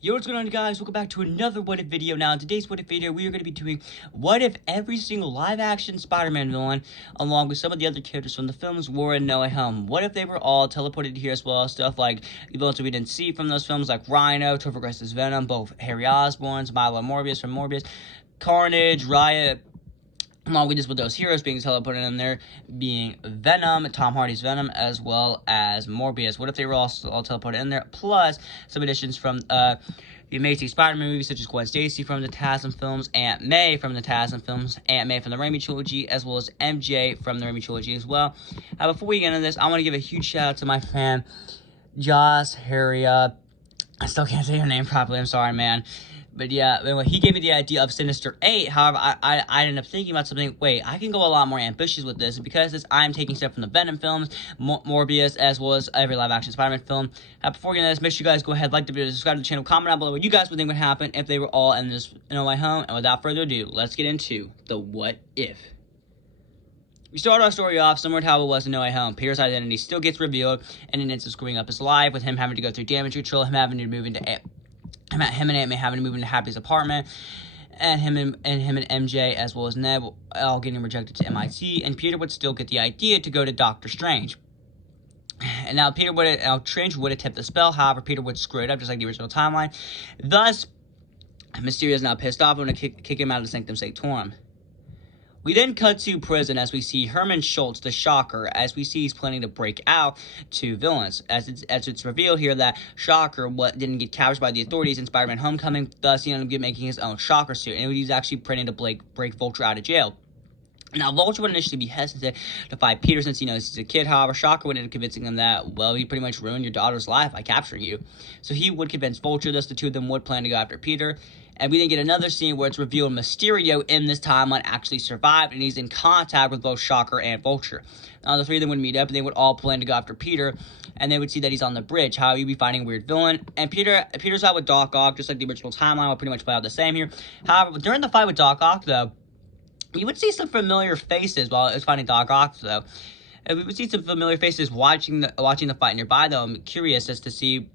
Yo, what's going on, guys? Welcome back to another What If video. Now, in today's What If video, we are going to be doing what if every single live-action Spider-Man villain, along with some of the other characters from the films, were in No Way Home. What if they were all teleported here as well? Stuff like the villains we didn't see from those films, like Rhino, Topher Grace's Venom, both Harry Osborn's, Milo Morbius from Morbius, Carnage, Riot, along with just with those heroes being teleported in there, being Venom, Tom Hardy's Venom, as well as Morbius. What if they were all teleported in there? Plus some additions from the Amazing Spider-Man movies, such as Gwen Stacy from the TASM films, Aunt May from the TASM films, Aunt May from the Raimi trilogy, as well as MJ from the Raimi trilogy as well. Before we get into this, I want to give a huge shout out to my fan, Jose Herrera. I still can't say her name properly. I'm sorry, man. But yeah, he gave me the idea of Sinister 8. However, I ended up thinking about something. Wait, I can go a lot more ambitious with this. Because I'm taking stuff from the Venom films, Morbius, as well as every live-action Spider-Man film. Before getting into this, make sure you guys go ahead, like the video, subscribe to the channel, comment down below what you guys would think would happen if they were all in this No Way Home. And without further ado, let's get into the what if. We start our story off similar to how it was in No Way Home. Peter's identity still gets revealed, and it ends up screwing up his life, with him having to go through damage control, him having to move into him and Aunt May having to move into Happy's apartment, and him and MJ, as well as Ned, all getting rejected to MIT, and Peter would still get the idea to go to Doctor Strange. And now Strange would attempt the spell, however, Peter would screw it up just like the original timeline. Thus, Mysterio is now pissed off and would kick him out of the Sanctum Sanctorum. We then cut to prison as we see Herman Schultz, the Shocker, as we see he's planning to break out to villains. As it's revealed here that Shocker didn't get captured by the authorities in Spider-Man Homecoming, thus he ended up making his own Shocker suit, and he's actually planning to break Vulture out of jail. Now, Vulture would initially be hesitant to fight Peter since he knows he's a kid. However, Shocker would end up convincing him that, well, he pretty much ruined your daughter's life by capturing you. So he would convince Vulture, thus the two of them would plan to go after Peter. And we then get another scene where it's revealed Mysterio in this timeline actually survived, and he's in contact with both Shocker and Vulture. Now, the three of them would meet up, and they would all plan to go after Peter, and they would see that he's on the bridge, how he'd be fighting a weird villain. And Peter's out with Doc Ock, just like the original timeline, will pretty much play out the same here. However, during the fight with Doc Ock, though, you would see some familiar faces while it was fighting Doc Ock, though. And we would see some familiar faces watching the fight nearby, though. I'm curious as to see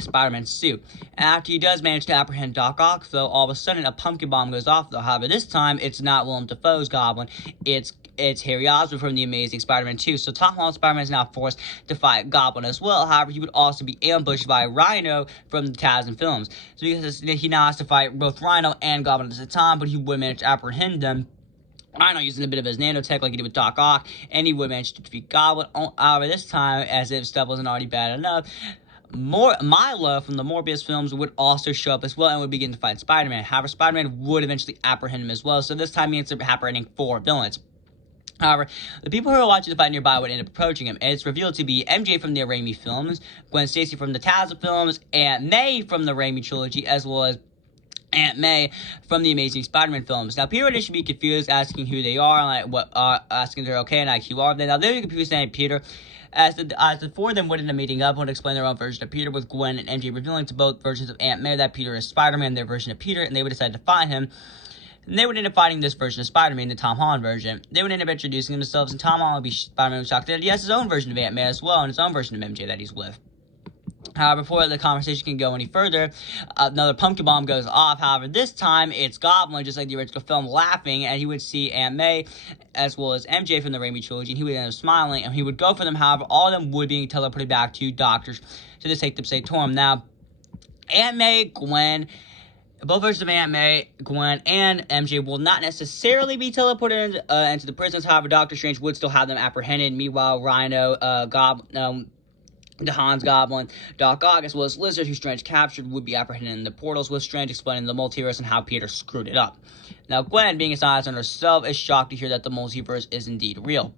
Spider-Man's suit. And after he does manage to apprehend Doc Ock, though, all of a sudden a pumpkin bomb goes off, though. However, this time it's not Willem Dafoe's Goblin, it's Harry Osborn from the Amazing Spider-Man 2. So Tom Holland's Spider-Man is now forced to fight Goblin as well. However, he would also be ambushed by Rhino from the TASM films. So because he now has to fight both Rhino and Goblin at the time, but he would manage to apprehend them. Rhino using a bit of his nanotech like he did with Doc Ock, and he would manage to defeat Goblin. However, this time, as if stuff wasn't already bad enough, Milo from the Morbius films would also show up as well and would begin to fight Spider-Man. However, Spider-Man would eventually apprehend him as well, so this time he ends up apprehending 4 villains. However, the people who are watching the fight nearby would end up approaching him, and it's revealed to be MJ from the Raimi films, Gwen Stacy from the TASM films, Aunt May from the Raimi trilogy, as well as Aunt May from the Amazing Spider-Man films. Now, Peter should be confused, asking who they are, and asking if they're okay, and like, who are they? Now, they're confused saying Peter, as the 4 of them would end up meeting up, would explain their own version of Peter, with Gwen and MJ revealing to both versions of Aunt May that Peter is Spider-Man, their version of Peter, and they would decide to find him. And they would end up fighting this version of Spider-Man, the Tom Holland version. They would end up introducing themselves, and Tom Holland would be Spider-Man shocked that he has his own version of Aunt May as well, and his own version of MJ that he's with. However, before the conversation can go any further, another pumpkin bomb goes off. However, this time it's Goblin, just like the original film, laughing, and he would see Aunt May as well as MJ from the Raimi trilogy, and he would end up smiling, and he would go for them. However, all of them would be teleported back to the Sanctum Sanctorum. Now, Aunt May, Gwen, both versions of Aunt May, Gwen, and MJ will not necessarily be teleported into the prisons. However, Doctor Strange would still have them apprehended. Meanwhile, Rhino, the Hans Goblin, Doc Ock, as well as Lizard, who Strange captured, would be apprehended in the portals, with Strange explaining the multiverse and how Peter screwed it up. Now, Gwen, being a scientist on herself, is shocked to hear that the multiverse is indeed real.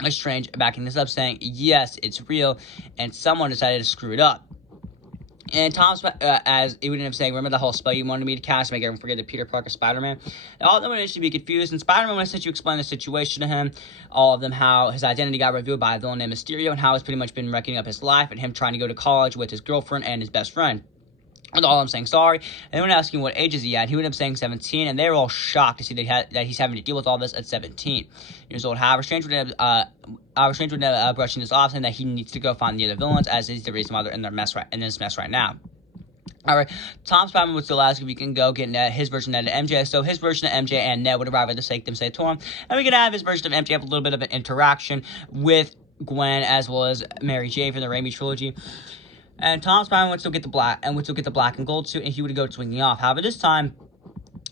With Strange backing this up, saying, yes, it's real, and someone decided to screw it up. And Tom, as he would end up saying, remember the whole spell you wanted me to cast to make everyone forget that Peter Parker is Spider-Man? And all of them would initially be confused, and Spider-Man would essentially explain the situation to him, all of them, how his identity got revealed by a villain named Mysterio, and how it's pretty much been wrecking up his life, and him trying to go to college with his girlfriend and his best friend. And all I'm saying sorry, and they were asking what age is he at. He would end up saying 17, and they were all shocked to see that he's having to deal with all this at 17 years old. However, Strange would end up brushing this off, saying that he needs to go find the other villains, as is the reason why they're in this mess right now. Alright, Tom Spiderman would still ask if he can go get Ned, his version of Ned and MJ, so his version of MJ and Ned would arrive at the Sanctum Sanctorum, and we could have his version of MJ have a little bit of an interaction with Gwen as well as Mary Jane from the Raimi trilogy. And Tom Spiderman would still get the black and gold suit, and he would go swinging off. However, this time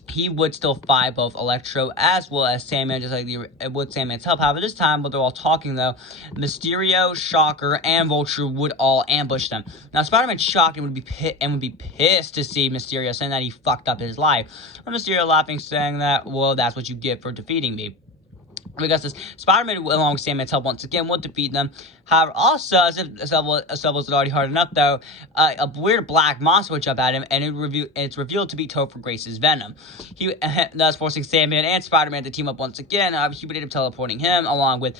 he would still fight both Electro as well as Sandman, just like with Sandman's help. However, this time, while they're all talking, though, Mysterio, Shocker, and Vulture would all ambush them. Now, Spider-Man shocked and would be pissed to see Mysterio saying that he fucked up his life. And Mysterio laughing, saying that, well, that's what you get for defeating me. Because this Spider-Man, along with Sandman's help, once again, will defeat them. However, also, as if Subwell's already hard enough, though, a weird black monster would jump at him, and it's revealed to be Topher Grace's Venom. He thus forcing Sandman and Spider-Man to team up once again. He would end up teleporting him, along with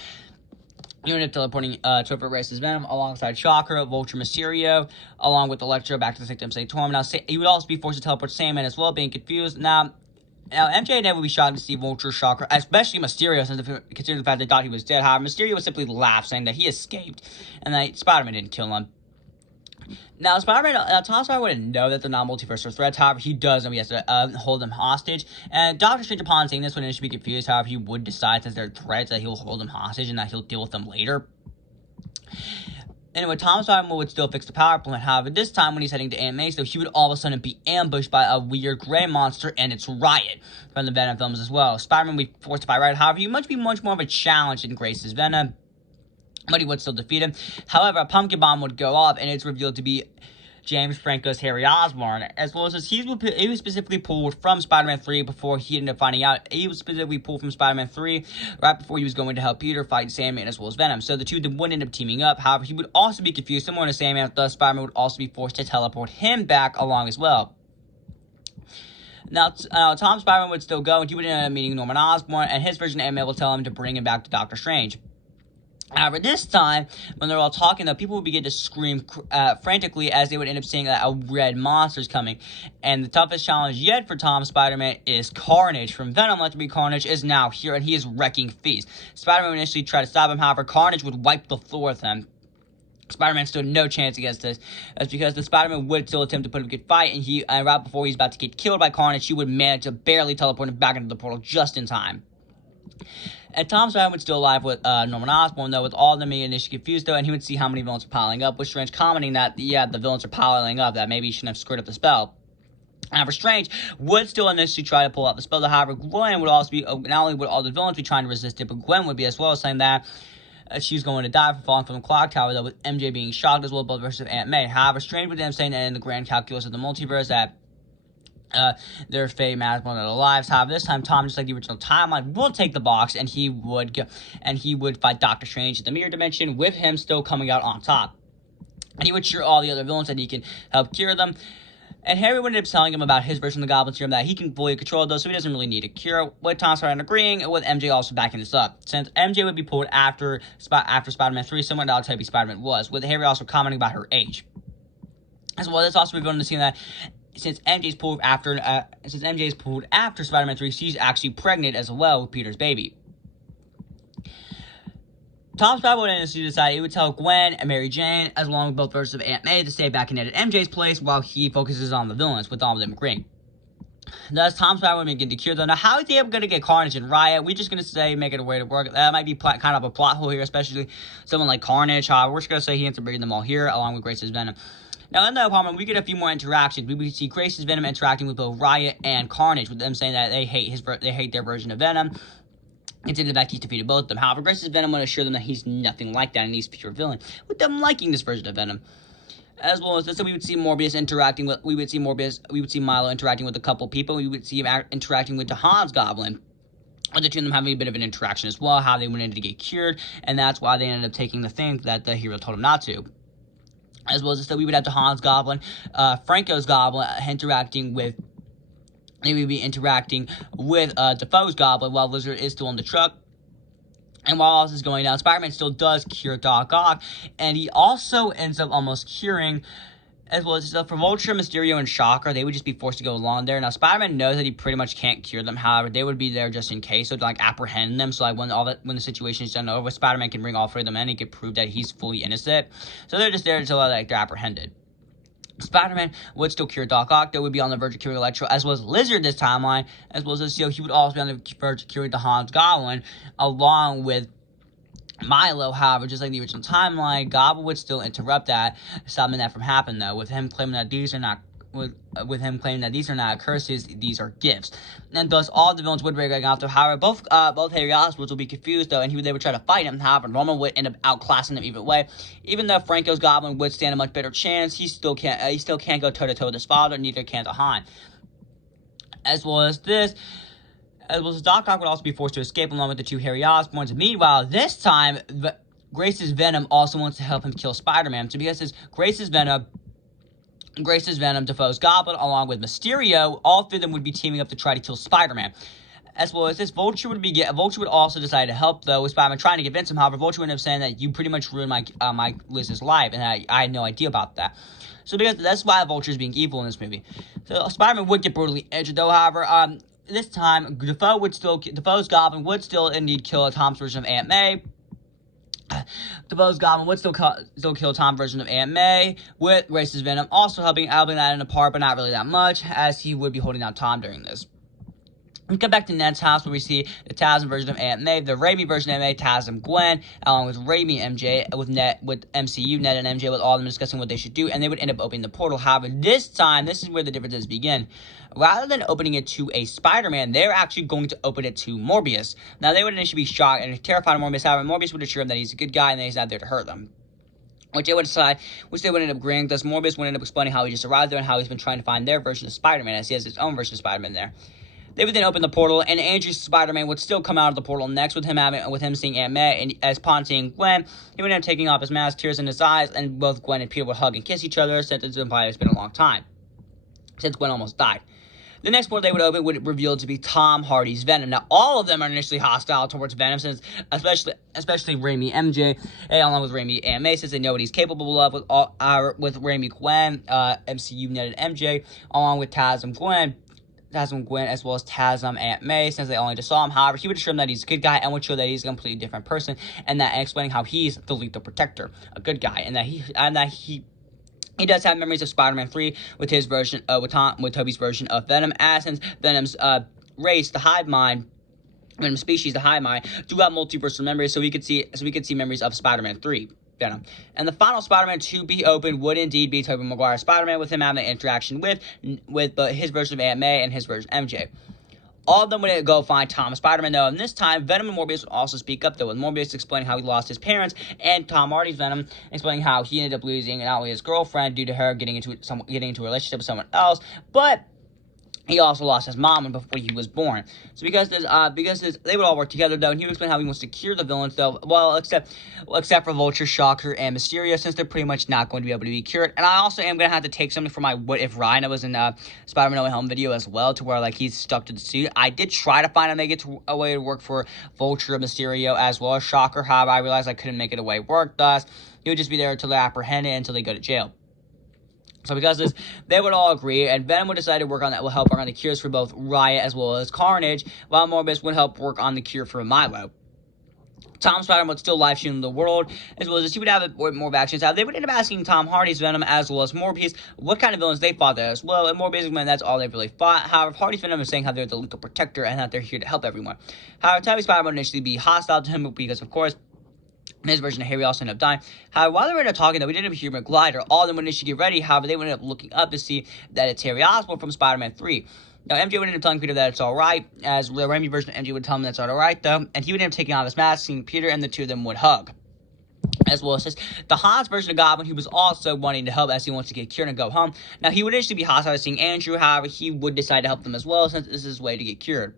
Topher Grace's Venom alongside Shocker, Vulture, Mysterio, along with Electro back to the Sanctum Sanctorum. Now, he would also be forced to teleport Sandman as well, being confused. Now, MJ and Ned would be shocked to see Vulture, Shocker, especially Mysterio, considering the fact they thought he was dead. However, Mysterio would simply laugh, saying that he escaped, and that Spider-Man didn't kill him. Now, Tom Spider-Man wouldn't know that they're not multiversal threats. However, he does know he has to hold them hostage. And Doctor Strange, upon seeing this, would initially be confused. However, he would decide, since they're threats, that he'll hold them hostage and that he'll deal with them later. Anyway, Tom Spiderman would still fix the power plant. However, this time when he's heading to Aunt May's, though, he would all of a sudden be ambushed by a weird gray monster, and it's Riot from the Venom films as well. Spider-Man would be forced to fight Riot. However, he must be much more of a challenge than Grace's Venom, but he would still defeat him. However, a pumpkin bomb would go off, and it's revealed to be James Franco's Harry Osborn, as well as he was specifically pulled from Spider-Man 3 before he ended up finding out. He was specifically pulled from Spider-Man 3 right before he was going to help Peter fight Sandman as well as Venom. So the two of them would end up teaming up. However, he would also be confused, similar to Sandman, thus Spider-Man would also be forced to teleport him back along as well. Now, Tom Spider-Man would still go, and he would end up meeting Norman Osborn, and his version of Ant-Man will tell him to bring him back to Doctor Strange. However, this time, when they're all talking, though, people would begin to scream frantically as they would end up seeing that a red monster's coming. And the toughest challenge yet for Tom Spider-Man is Carnage. From Venom, Let There Be Carnage is now here, and he is wrecking feast. Spider-Man would initially try to stop him. However, Carnage would wipe the floor with him. Spider-Man stood no chance against this. That's because the Spider-Man would still attempt to put up a good fight, and right before he's about to get killed by Carnage, he would manage to barely teleport him back into the portal just in time. And Tom Spider-Man would still alive with Norman Osborn, though, with all of them being initially confused, though, and he would see how many villains are piling up, with Strange commenting that, yeah, the villains are piling up, that maybe he shouldn't have screwed up the spell. However, Strange would still initially try to pull out the spell. However, Gwen would also be, not only would all the villains be trying to resist it, but Gwen would be as well, saying that she was going to die from falling from the clock tower, though, with MJ being shocked as well, both versus Aunt May. However, Strange would then saying that in the grand calculus of the multiverse that their fate matters more than their lives. However, this time Tom, just like the original timeline, will take the box, and he would fight Doctor Strange in the mirror dimension, with him still coming out on top. And he would cheer all the other villains that he can help cure them. And Harry would end up telling him about his version of the Goblin Serum, that he can fully control those, so he doesn't really need a cure. With Tom Spider-Man agreeing, with MJ also backing this up, since MJ would be pulled after Spider-Man 3, similar to how Tobey Spider-Man was, with Harry also commenting about her age. As well, that's also revealed in the scene that since MJ's pulled after Spider-Man 3, she's actually pregnant as well with Peter's baby. Tom Spider-Man would initially decide he would tell Gwen and Mary Jane, as well as both versions of Aunt May, to stay back in at MJ's place while he focuses on the villains, with all of them agreeing. Thus, Tom Spider-Man would begin to cure them. Now, how is he going to get Carnage and Riot? We're just going to say make it a way to work. That might be kind of a plot hole here, especially someone like Carnage. However, we're just going to say he ends up bringing them all here, along with Grace's Venom. Now, in the apartment, we get a few more interactions. We see Grace's Venom interacting with both Riot and Carnage, with them saying that they hate their version of Venom, considering the fact he's defeated both of them. However, Grace's Venom would assure them that he's nothing like that and he's pure villain, with them liking this version of Venom. As well as this, so we would see Morbius interacting with, we would see Milo interacting with a couple people. We would see him interacting with the Hans Goblin, with the two of them having a bit of an interaction as well, how they wanted to get cured, and that's why they ended up taking the thing that the hero told him not to. As well as this, so we would have the Hans Goblin, Franco's Goblin interacting with, they would be interacting with Defoe's Goblin while Lizard is still in the truck. And while all this is going down, Spider-Man still does cure Doc Ock, and he also ends up almost curing, as well as for Vulture, Mysterio, and Shocker, they would just be forced to go along there. Now, Spider-Man knows that he pretty much can't cure them. However, they would be there just in case, so to like apprehend them. So like when the situation is done over, Spider-Man can bring all three of them in and he can prove that he's fully innocent. So they're just there until like they're apprehended. Spider-Man would still cure Doc Ock, though would be on the verge of curing Electro, as well as Lizard this timeline, as well as he would also be on the verge of curing the Hans Goblin, along with Milo. However, just like the original timeline, Goblin would still interrupt that, stopping that from happening, though, with him claiming that these are not curses, these are gifts. And thus, all the villains would be going after. However, both Harry Osborns will be confused, though, and they would try to fight him. However, Norman would end up outclassing them either way. Even though Franco's Goblin would stand a much better chance, he still can't go toe-to-toe with his father, neither can the Han. As well as Doc Ock would also be forced to escape along with the two Harry Osborns. Meanwhile, this time, Grace's Venom also wants to help him kill Spider-Man. So because Grace's Venom, Defoe's Goblin, along with Mysterio, all three of them would be teaming up to try to kill Spider-Man. As well as this, Vulture would also decide to help, though, with Spider-Man trying to convince him. However, Vulture would end up saying that you pretty much ruined my Liz's life, and I had no idea about that. So because that's why Vulture is being evil in this movie. So Spider-Man would get brutally injured, though. However, this time Defoe's Goblin would still indeed kill Tom's version of Aunt May. Defoe's Goblin would still kill Tom's version of Aunt May, with Grace's Venom also helping that in a part, but not really that much, as he would be holding down Tom during this. We come back to Ned's house, where we see the Tasm version of Aunt May, the Raimi version of Aunt May, Tasm Gwen, along with Raimi and MJ, with MCU, Ned and MJ, with all of them discussing what they should do, and they would end up opening the portal. However, this time, this is where the differences begin. Rather than opening it to a Spider-Man, they're actually going to open it to Morbius. Now, they would initially be shocked and terrified of Morbius. However, Morbius would assure them that he's a good guy and that he's not there to hurt them. Which they would end up agreeing. Thus, Morbius would end up explaining how he just arrived there and how he's been trying to find their version of Spider-Man, as he has his own version of Spider-Man there. They would then open the portal, and Andrew's Spider-Man would still come out of the portal next, with him seeing Aunt May, and as upon seeing Gwen, he would end up taking off his mask, tears in his eyes, and both Gwen and Peter would hug and kiss each other, since it's been a long time since Gwen almost died. The next portal they would open would reveal to be Tom Hardy's Venom. Now, all of them are initially hostile towards Venom, since especially Raimi MJ, along with Raimi Aunt May, since they know what he's capable of, with Raimi Gwen, MCU Ned and MJ, along with Tasm Gwen, as well as Tasm Aunt May, since they only just saw him. However, he would assure them that he's a good guy and would show that he's a completely different person, and explaining how he's the lethal protector, a good guy, and that he does have memories of Spider-Man 3 with his version, with Tobey's version of Venom, as since Venom's race, the hive mind, Venom species, the hive mind, do have multiversal memories, so we could see memories of Spider-Man 3. Venom. And the final Spider-Man to be opened would indeed be Tobey Maguire's Spider-Man, with him having an interaction with his version of Aunt May and his version of MJ. All of them would go find Tom Spider-Man, though, and this time, Venom and Morbius would also speak up, though, with Morbius explaining how he lost his parents, and Tom Hardy's Venom explaining how he ended up losing not only his girlfriend due to her getting into a relationship with someone else, but he also lost his mom before he was born. So because they would all work together, though, and he would explain how he wants to cure the villains, though, well, except for Vulture, Shocker, and Mysterio, since they're pretty much not going to be able to be cured. And I also am going to have to take something from my What If Rhino was in Spider-Man No Way Home video as well, to where, like, he's stuck to the suit. I did try to make it a way to work for Vulture, Mysterio, as well as Shocker. However, I realized I couldn't make it a way work, thus, he would just be there until they're apprehended, until they go to jail. So because of this, they would all agree, and Venom would decide to will help work on the cures for both Riot as well as Carnage, while Morbius would help work on the cure for Milo. Tom Spider-Man would still live stream the world, as well as he would have more vaccines. They would end up asking Tom Hardy's Venom as well as Morbius what kind of villains they fought there as well, and Morbius, that's all they really fought. However, Hardy's Venom is saying how they're the lethal protector and that they're here to help everyone. However, Tobey Spider-Man would initially be hostile to him because, of course, his version of Harry also ended up dying. However, while they were talking, though, we didn't hear McGlider. All of them would initially get ready. However, they would end up looking up to see that it's Harry Osborn from Spider-Man 3. Now, MJ would end up telling Peter that it's alright, as the Raimi version of MJ would tell him that's alright, though, and he would end up taking off his mask, seeing Peter, and the two of them would hug. As well as the Hans version of Goblin, he was also wanting to help, as he wants to get cured and go home. Now, he would initially be hostile to seeing Andrew. However, he would decide to help them as well, since this is his way to get cured.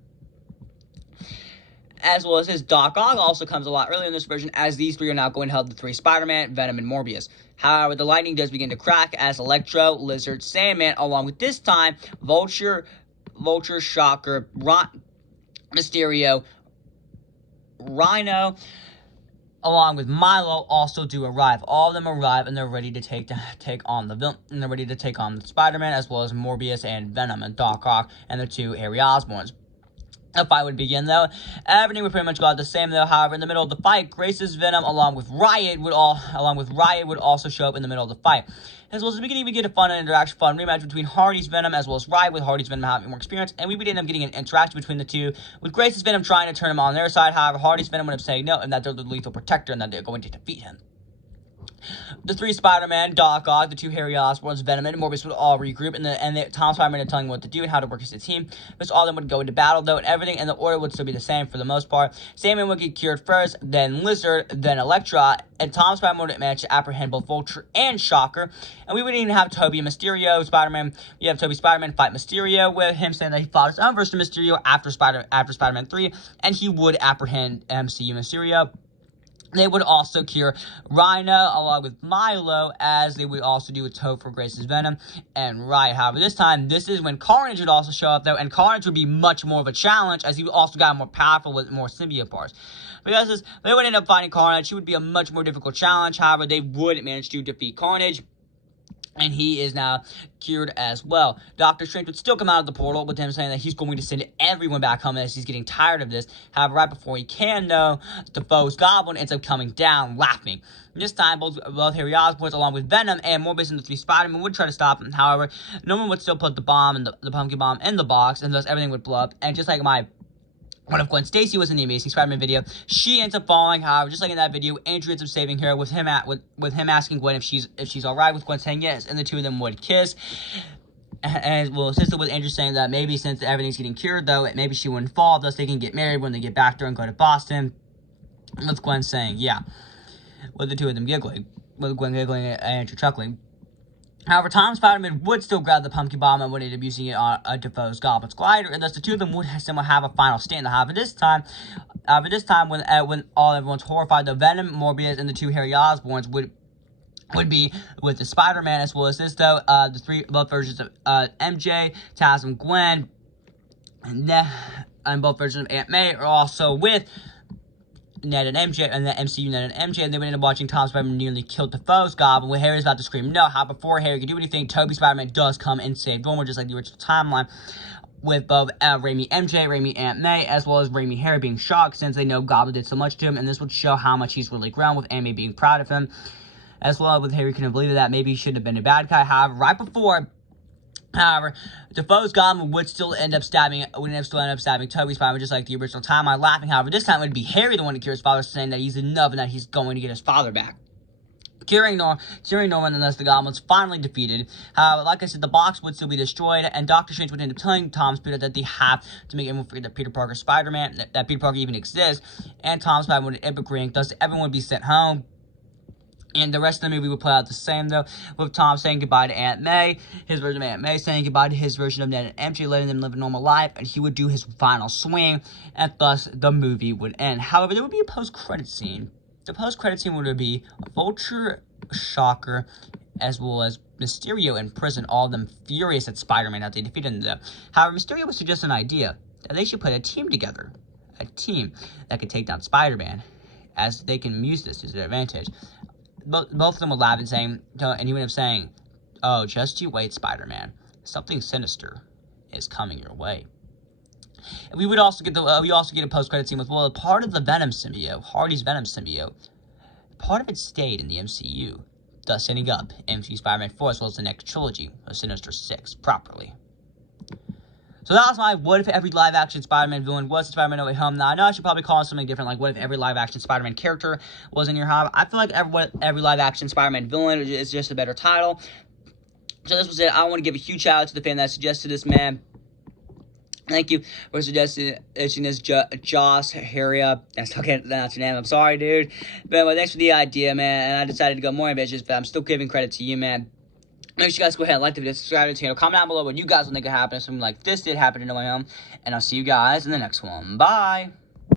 As well as his Doc Ock also comes a lot earlier in this version, as these three are now going to help the three Spider-Man, Venom, and Morbius. However, the lightning does begin to crack as Electro, Lizard, Sandman, along with this time, Vulture, Shocker, Mysterio, Rhino, along with Milo, also do arrive. All of them arrive, and they're ready to take on the villain, and they're ready to take on Spider-Man, as well as Morbius and Venom and Doc Ock and the two Harry Osborns. A fight would begin, though. Everything would pretty much go out the same, though. However, in the middle of the fight, Grace's Venom, along with Riot, would also show up in the middle of the fight. As well as we could even get a fun rematch between Hardy's Venom as well as Riot, with Hardy's Venom having more experience, and we would end up getting an interaction between the two, with Grace's Venom trying to turn him on their side. However, Hardy's Venom would have said no, and that they're the lethal protector, and that they're going to defeat him. The three Spider-Man, Doc Ock, the two Harry Osborns, Venom, and Morbius would all regroup, and Tom Spider-Man would tell him what to do and how to work as a team. But all of them would go into battle, though, and everything, and the order would still be the same for the most part. Sandman would get cured first, then Lizard, then Elektra, and Tom Spider-Man would manage to apprehend both Vulture and Shocker. And we would even have Tobey and Mysterio. Spider-Man, you have Tobey Spider-Man fight Mysterio, with him saying that he fought his own version of Mysterio after Spider-Man 3, and he would apprehend MCU Mysterio. They would also cure Rhino along with Milo, as they would also do with Toad for Grace's Venom and Riot. However, this is when Carnage would also show up, though, and Carnage would be much more of a challenge, as he also got more powerful with more symbiote parts. Because they would end up fighting Carnage, he would be a much more difficult challenge. However, they would manage to defeat Carnage, and he is now cured as well. Doctor Strange would still come out of the portal, with him saying that he's going to send everyone back home, as he's getting tired of this. However, right before he can, though, Defoe's Goblin ends up coming down, laughing. This time, both Harry Osborn, along with Venom and Morbius and the three Spider-Men, would try to stop him. However, no one would still put the bomb and the pumpkin bomb in the box, and thus everything would blow up. And just like one of Gwen Stacy was in the Amazing Spider-Man video, she ends up falling. However, just like in that video, Andrew ends up saving her, with him asking Gwen if she's all right, with Gwen saying yes, and the two of them would kiss. And well, since with Andrew saying that maybe since everything's getting cured, though, maybe she wouldn't fall, thus they can get married when they get back there and go to Boston. With Gwen saying yeah, with the two of them giggling, with Gwen giggling and Andrew chuckling. However, Tom Spider-Man would still grab the pumpkin bomb and would end up using it on Defoe's Goblin's glider, and thus the two of them would somewhat have a final stand. However, this time, when everyone's horrified, the Venom, Morbius, and the two Harry Osborns would be with the Spider-Man, as well as this, though, both versions of MJ, Taz, and Gwen, and both versions of Aunt May are also with Ned and MJ, and the MCU Ned and MJ, and they would end up watching Tom Spider-Man nearly kill Defoe's Goblin, when Harry's about to scream no. How before Harry could do anything, Tobey Spider-Man does come and save Dormer, just like the original timeline, with both Raimi MJ, Raimi Aunt May, as well as Raimi Harry being shocked, since they know Goblin did so much to him, and this would show how much he's really grown, with Aunt May being proud of him, as well, with Harry couldn't believe that maybe he shouldn't have been a bad guy. However, Defoe's Goblin would still end up stabbing Tobey Spider-Man, just like the original timeline, laughing. However, this time it would be Harry the one to cure his father, saying that he's enough and that he's going to get his father back. Curing Norman, and thus the Goblins finally defeated. However, like I said, the box would still be destroyed, and Doctor Strange would end up telling Tom Spider that they have to make everyone forget that Peter Parker Spider-Man, that Peter Parker even exists, and Tom Spider-Man would end up agreeing, thus everyone would be sent home. And the rest of the movie would play out the same, though, with Tom saying goodbye to Aunt May, his version of Aunt May saying goodbye to his version of Ned and MJ, letting them live a normal life, and he would do his final swing, and thus the movie would end. However, there would be a post-credit scene. The post-credit scene would be Vulture, Shocker, as well as Mysterio in prison, all of them furious at Spider-Man that they defeated them. However, Mysterio would suggest an idea that they should put a team together, a team that could take down Spider-Man, as they can use this to their advantage. Both of them would laugh and saying, and he would have saying, "Oh, just you wait, Spider-Man. Something sinister is coming your way." And we would also get a post-credit scene with part of the Venom symbiote, Hardy's Venom symbiote. Part of it stayed in the MCU, thus setting up MCU Spider-Man 4 as well as the next trilogy of Sinister Six properly. So that was my what if every live-action Spider-Man villain was in Spider-Man No Way Home. Now, I know I should probably call it something different, like what if every live-action Spider-Man character was in your home. I feel like every live-action Spider-Man villain is just a better title. So this was it. I want to give a huge shout-out to the fan that suggested this, man. Thank you for suggesting this, Jose Herrera. I still can't pronounce your name. I'm sorry, dude. But anyway, thanks for the idea, man. And I decided to go more ambitious, but I'm still giving credit to you, man. Make sure you guys go ahead and like the video, subscribe to the channel, comment down below what you guys would think could happen if something like this did happen in No Way Home, and I'll see you guys in the next one. Bye!